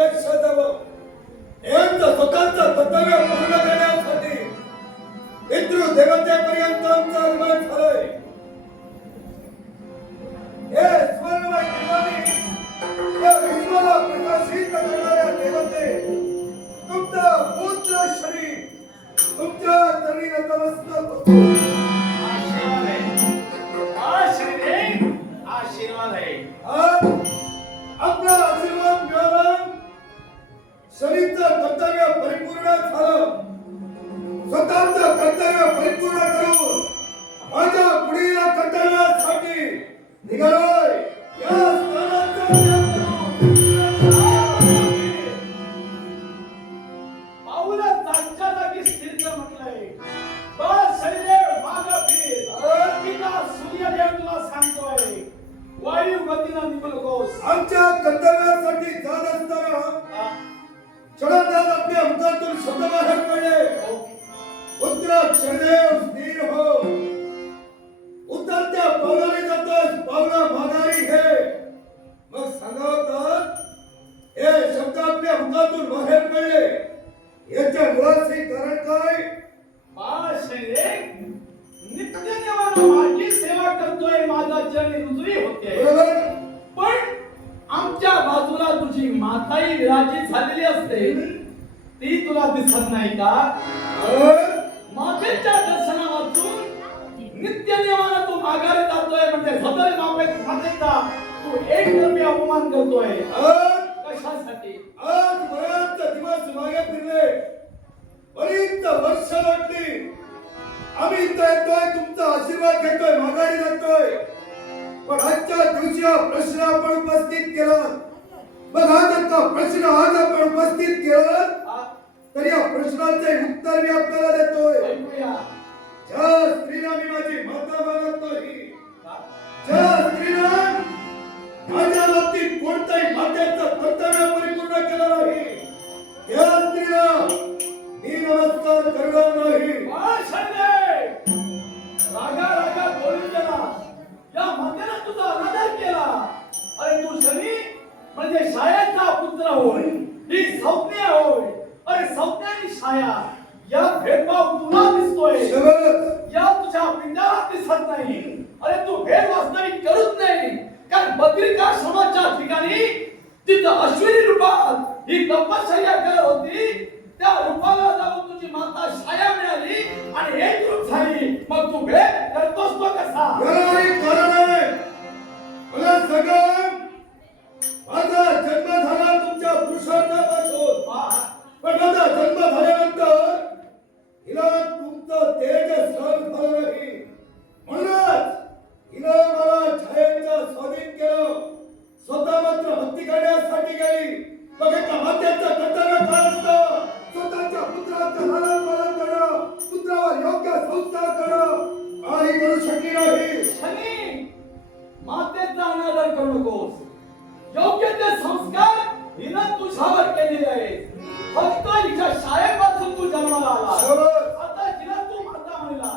लक्ष द्यावं. यांचं स्वतःचं कर्तव्य पूर्ण करण्यासाठी पितृ देवतेपर्यंत आमचं आगमन झालंय. हे स्वर्णमय ठिकाणी या विश्वाला प्रकाशित करणाऱ्या देवते तुमचा पुत्र श्री तुमच्या चरणी नतमस्तक होतो. आशीर्वाद आहे. आपला आशीर्वाद मिळाला. शरीरचं कर्तव्य परिपूर्ण झालं. स्वतःचं कर्तव्य परिपूर्ण करून माझ्या पुढील कर्तव्यासाठी निघालोय. या स्थानाचा त्याग करून पाऊलं जागच्या जागी स्थिर म्हटलंय. बस शरीरे मागं फिर. पिता सूर्यदेव तुला सांगतोय वायू गतीनं निघू नकोस. आमच्या कर्तव्यासाठी जात असताना क्षणात आपल्या अंतरातून शब्द बाहेर पडले. पुत्र क्षणदेव स्थिर हो. उतरत्या पावलाने जातोस पावला माघारी घे. मग सांगावं तर हे शब्द आपल्या मुखातून बाहेर पडले याच्या मुळाचे कारण काय? शरीरे नित्य देवानं माझी सेवा करतोय. माझा चरणी रुजवी होते. बरोबर. पण आमच्या बाजूला तुझी माताई विराजित झालेली असते. ती तुला दिसत नाही का? मातेच्या दर्शना वाचून नित्य देवानं तू माघारी जातोय. म्हणजे सदर मातेचा तू एक कर्मी अपमान करतोय. कशासाठी? आज बऱ्याच दिवस मागे फिरले. बरीच वर्ष वाटली. आम्ही इथं येतोय. तुमचा आशीर्वाद घेतोय. माघारी जातोय. पण आजच्या दिवशी हा प्रश्न आपण उपस्थित केला. मग आज आता प्रश्न आज आपण उपस्थित केला तर या प्रश्नाचे उत्तर मी आपल्याला देतोय. ज्या स्त्रीला मी माझी माता मानत नाही, ज्या स्त्रीला माझ्या बाबतीत कोणत्याही मातेचं कर्तव्य परिपूर्ण केलं नाही, त्या स्त्रीला मी नमस्कार करणार नाही. रागा रागा बोलून गेला. या मातेनं तुझा अनादर केला. अरे तू शनी म्हणजे शायाचा पुत्र होय. ही संज्ञा होय. अरे संज्ञा आणि शाया या भेदभाव तुला दिसतोय. या तुझ्या पिंडाला दिसत नाही. अरे तू भेद वास्तविक करूच नाही. कारण बद्रिकाश्रमाच्या ठिकाणी तिथं अश्विनी रूपात ही तपश्चर्या करत होती. त्या रूपाला जाऊन तुझी माता शाया मिळाली आणि एक रूप झाली. मग तू भेद करतोस तो कसा? मला सगळं माझा जन्म झाला तुमच्या पुरुषार्थापासून. पण माझा जन्म झाल्यानंतर हिला तुमचं तेज सहन झालं नाही. म्हणूनच हिला मला छायांच्या स्वाधीन केलं. स्वतः मात्र हत्ती करण्यासाठी गेली. मग एका मात्याचं कर्तव्य काय असतं? स्वतःच्या पुत्राचं लालन पालन करणं, पुत्रावर योग्य संस्कार करणं. आई करू शकली नाही. शनी मातेचा अनादर करू नकोस. योग्य ते संस्कार हिनं तुझ्यावर केलेले आहेत. फक्त हिच्या शाळेपासून तू जन्माला आला. आता हिला तू माता म्हणला.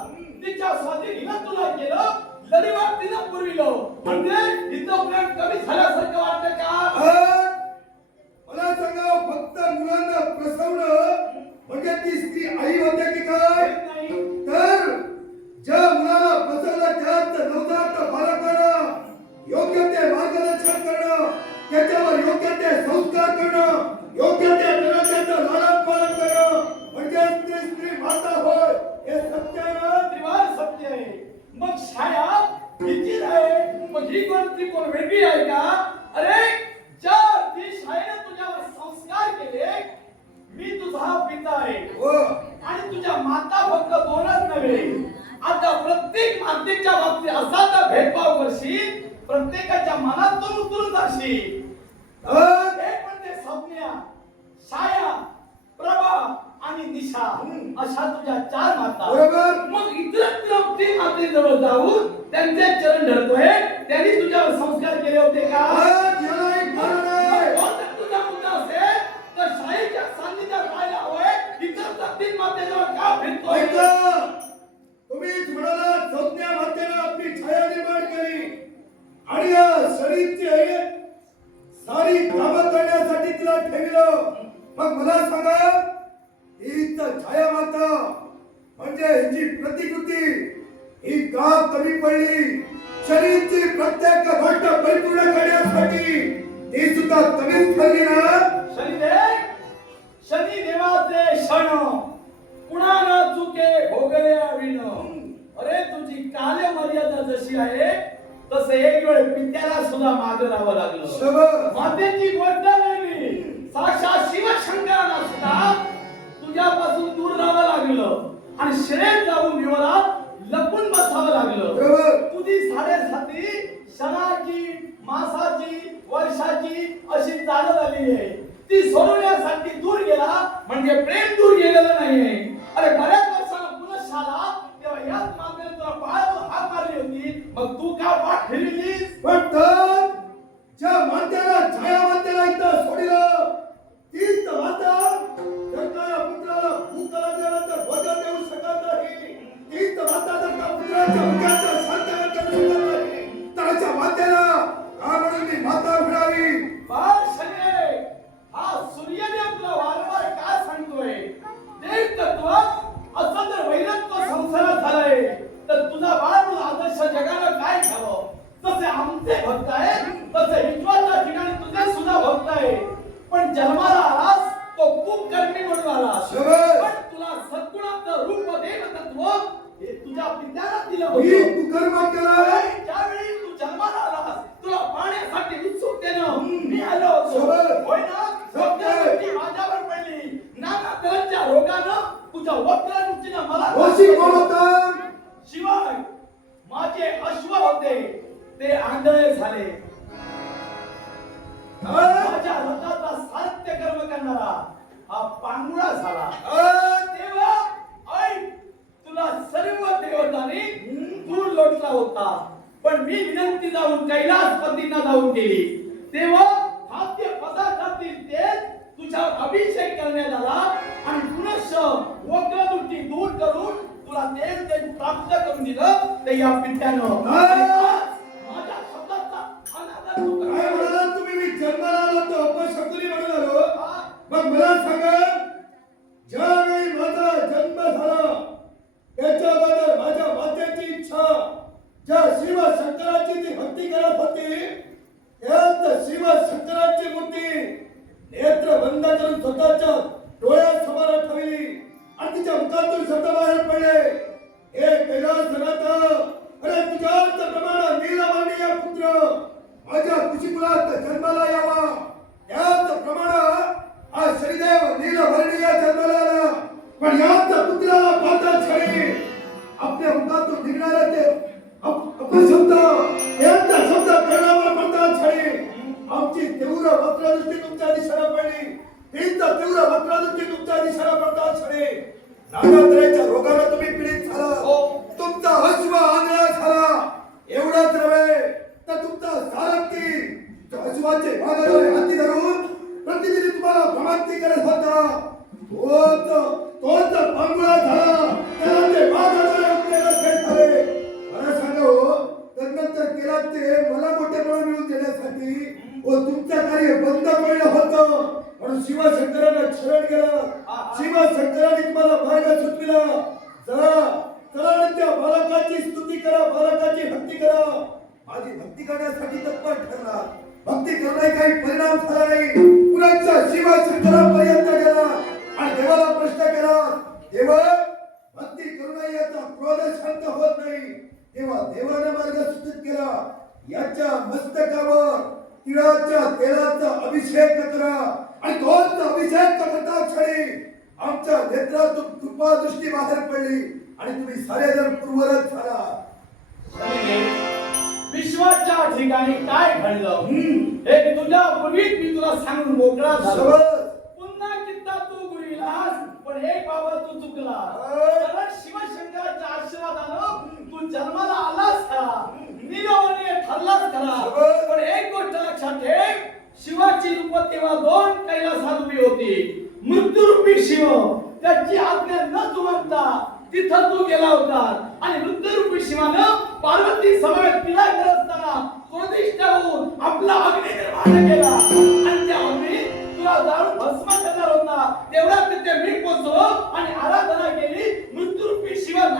तिच्या स्वाधीन हिनं तुला केलं. लढीवाट तिनं पुरविलं. म्हणजे हिचं प्रेम कमी झाल्यासारखं वाटतं का? मला सांगा, फक्त मुलांना प्रसवणं म्हणजे ती स्त्री आई होते की काय? तर ज्या मुलाला प्रसवलं त्यात नवजात बालकाला योग्य ते मार्गदर्शन करणं, त्याच्यावर योग्य ते संस्कार करणं, योग्य ते त्याचं लालन पालन करणं म्हणजे ती स्त्री माता होय. हे सत्य आहे ना? त्रिवार सत्य आहे. मग छाया हिचीच आहे. मग ही कोणती कोण वेगळी आहे का? अरे ज्या ती शाळेने तुझ्यावर संस्कार केले. मी तुझा पिता आहे आणि तुझ्या माता फक्त दोनच नव्हे. आता प्रत्येक मातेच्या बाबतीत असा तर भेदभाव करशील. प्रत्येकाच्या मनातून उतरून जाशील. एक म्हणजे संज्ञा, छाया, प्रभा आणि निशा अशा तुझ्या चार माता. बरोबर. मग इतरत्र ती मातेजवळ जाऊन त्यांचे चरण धरतोय. त्यांनी तुझ्यावर संस्कार केले होते का? तुझा मुद्दा असेल तर शाळेच्या सान्निध्यात राहायला हवंय. इतर तीन मातेजवळ का फिरतोय? तुम्हीच म्हणाला संज्ञा मातेनं आपली छाया निर्माण केली आणि या शरीरची सारी कामं करण्यासाठी तिला ठेवलं. मग मला सांगा, हीच छाया माता म्हणजे हिची प्रतिकृती ही का कमी पडली? शरीरची प्रत्येक गोष्ट परिपूर्ण करण्यासाठी ती सुद्धा कमीच ठरली ना? शनी देवाचे क्षण पुन्हा न चुके भोगले विण. अरे तुझी कार्य मर्यादा जशी आहे तसे एक वेळ पित्याला सुद्धा मागे राहावं लागलं. मातेची गोष्ट वेगळी, साक्षात शिवशंकरांना सुद्धा तुझ्यापासून दूर राहावं लागलं आणि श्रेय जाऊन विवरात लपून बसावं लागलं. तुझी साडेसाती क्षणाची, मासाची, वर्षाची अशी चालत आली आहे. ती सोडवण्यासाठी दूर गेला म्हणजे प्रेम दूर गेलेलं नाहीये. अरे बऱ्याच वर्षांना पुनः आला तेव्हा याच मातेने तुला पायावर हात मारली होती, मग तू का पाठ फिरलीस? पण ज्या मातेला, छाया मातेला इथं सोडलं, तीच माता जर पुत्राला भूकाला दिला तर भोजन देऊ शकत नाही. तीच माता जर का पुत्राच्या मुखाचा शांतना करू शकत नाही, तर अशा मातेला का म्हणून मी माता म्हणावी? शनी, हा सूर्यदेव तुला वारंवार काय सांगतोय? देव तत्व असं जर वैरत्व संसारात झालंय तर तुझा बाळ म्हणून आदर्श जगाला काय घ्यावं? तसे आमचे भक्त आहेत, तसे विश्वाच्या ठिकाणी तुझे सुद्धा भक्त आहे. पण जन्माला आलास तो खूप कर्मी म्हणून आलास. पण तुला सद्गुणाचं रूप देव तत्व हे तुझ्या पित्याला दिलं होतं. तू कर्म केलाय. ज्यावेळी तू जन्माला आलास तुला पाहण्यासाठी उत्सुकतेनं मी आलो होतो. होय ना? सत्यावरती माझ्यावर पडली. नाना तऱ्हेच्या रोगानं तुझ्या वक्र दृष्टीनं मला दोषी कोण होता? शिवाय माझे अश्व होते ते आंधळे झाले. माझ्या रथाचा साहित्य कर्म करणारा हा पांगुळा झाला. तेव्हा ऐक, तुला सर्व देवतांनी दूर लोटला होता, पण मी विनंती जाऊन कैलासपतींना जाऊन केली. तेव्हा खाद्य पदार्थातील तेल तुझ्यावर अभिषेक करण्यात आला आणि पुनश्च वक्रदृष्टी दूर करून तुला तेल प्राप्त करून दिलं. ते या पित्यानं माझ्या शब्दाचा अनादर तू काय करतोय. म्हणाला तुम्ही? मी जन्माला आलो तो अपशकुनी म्हणून आलो. मग मला सांगा, ज्यावेळी माझा जन्म झाला त्याच्या अगोदर माझ्या मातेची इच्छा ज्या शिव शंकराची ती भक्ती करत होती, त्यात शिव शंकराची मूर्ती नेत्र बंद करून स्वतःच्या डोळ्यासमोर ठेवली आणि तिच्या मुखातून शब्द बाहेर पडले, हे कैलासनाथ, अरे तुझ्याच प्रमाण नीलवर्णीय पुत्र माझ्या कुशीकुलात जन्माला यावा. त्याच प्रमाण हा श्रीदेव नीलवर्णीय जन्माला आला. पण याच पुत्राला पाहता क्षणी आपल्या मुखातून निघणारे ते अपशब्द, यांचा शब्द कर्णावर पडता क्षणी आमची तीव्र वक्रदृष्टी तुमच्या दिशेला पडली. तीच तीव्र वक्रदृष्टी तुमच्या दिशेला पडता क्षणी नागात्र्याच्या रोगाने तुम्ही पीडित झाला. तुमचा अश्व आंधळा झाला. एवढाच नव्हे तर तुमचा सारथी अश्वाचे मागावर हाती धरून प्रतिदिन तुम्हाला भ्रमंती करत होता, तोच पांगुळा झाला. त्याला ते मागावर आपल्याला शेत झाले. मला सांगा हो, तदनंतर केला ते मला मोठेपणा मिळवून देण्यासाठी व तुमचं कार्य बंद पडलं होतं म्हणून शिवशंकरांना शरण गेला. शिवशंकरांनी तुम्हाला मार्ग सुचविला. चला त्या बालकाची स्तुती करा, बालकाची भक्ती करा. माझी भक्ती करण्यासाठी तत्पर ठरला. भक्ती करण्याने काही परिणाम झाला नाही. पुन्हा शिवशंकरापर्यंत गेला आणि देवाला प्रश्न केला, देव भक्ती करूनही याचा क्रोध शांत होत नाही. तेव्हा देवाने मार्ग सूचित केला, याच्या मस्तकावर तिळाच्या तेलाचा अभिषेक करा आणि तोच अभिषेक करता क्षणी आमच्या नेत्रातून कृपा दृष्टी बाहेर पडली आणि तुम्ही सारेजण पूर्वरत झाला. विश्वाच्या ठिकाणी काय घडलं हे तुझ्या पूर्वीच मी तुला सांगून मोकळा झालो. पुन्हा किती तू गुरीलास, पण एक बाबा तू चुकला. कारण शिवशंकराच्या आशीर्वादानं तू जन्माला आलास खरा, नीलवर्णीय ठरलास खरा. पण एक गोष्ट लक्षात ठेव, शिवाची रूप तेव्हा दोन कैलासात उभी होती. मृत्यूरूपी शिव त्याची आज्ञा न जुमानता तिथं तू गेला होता आणि मृत्यूरूपी शिवानं पार्वती समवेत पिला करत असताना क्रोधिष्ठ होऊन आपला अग्नी निर्माण केला आणि त्या अग्नी तुला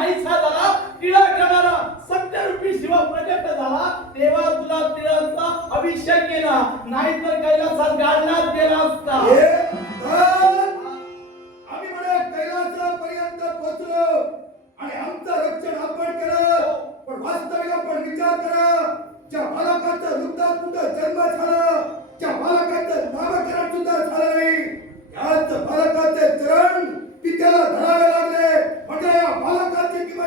नाहीसा झाला टिळा करणारा सत्यरूपी शिव प्रकट झाला तेव्हा तुला टिळाचा अभिषेक केला नाहीतर कैलासात गाडण्यात गेला असता हे तर आम्ही म्हणे कैलासापर्यंत पोहोचलो आणि आमचं रक्षण आपण केलं पण वास्तविक आपण विचार करा ज्या बालकाचा नुकताच कुठं जन्म झाला ज्या बालकाचं नामकरण सुद्धा झालं नाही त्याच बालकाचे चरण पित्याला धरावे लागले म्हणजे या बालकाची किंवा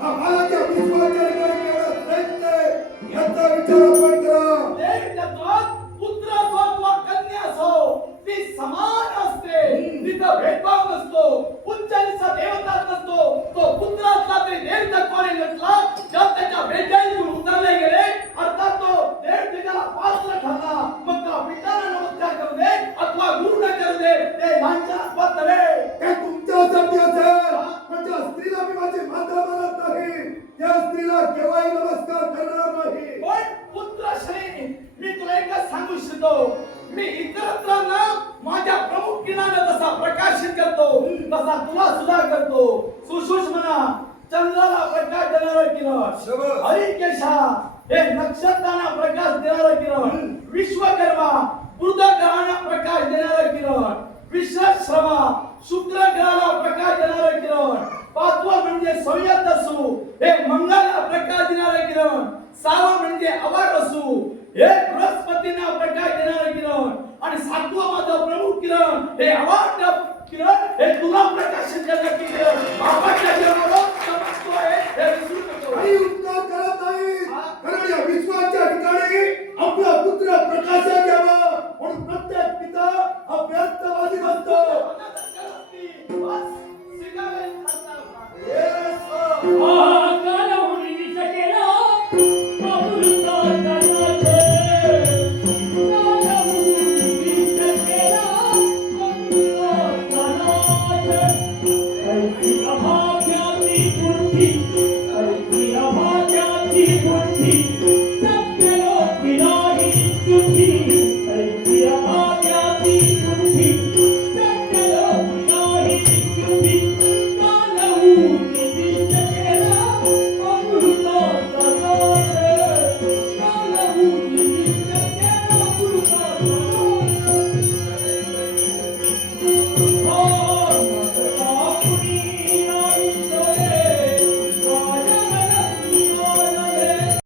हा बालकाच्या विश्वाच्या ठिकाणी केवढा श्रेष्ठ आहे याचा विचार आपण करा देव जगतात पुत्र असो किंवा कन्या असो ती समान असते तिथं भेदभाव नसतो उच्चारीचा देवता नसतो तो पुत्र असला तरी देव तत्वाने नसला जर त्याच्या बेचाळीतून उतरले गेले अर्थात तो देव त्याला पात्र ठरला मग त्या पिताला नमस्कार करू दे अथवा गुरुला करू दे ते लांछनास्पद नव्हे हे तुमच्यासाठी असेल पण त्या स्त्रीला मी माझी माता मानत नाही त्या स्त्रीला केव्हाही नमस्कार करणार नाही पण पुत्र श्री मी तुला एकच सांगू इच्छितो मी इतरांना माझ्या प्रमुख किरणाने जसा प्रकाशित करतो तसा तुला सुद्धा करतो सुषुम्ना चंद्राला प्रकाश देणारा किरण शबास. हरिकेशा हे नक्षत्रांना प्रकाश देणारा किरण विश्वकर्मा बुध ग्रहांना प्रकाश देणारा किरण विश्वश्रमा शुक्र ग्रहाला प्रकाश देणारा किरण पाचवा म्हणजे सौयदसु हे मंगळाला प्रकाश देणारा किरण सहावा म्हणजे अवारसु हे बृहस्पतींना प्रकाश देणारा किरण आणि सातवा माझा प्रमुख किरण हे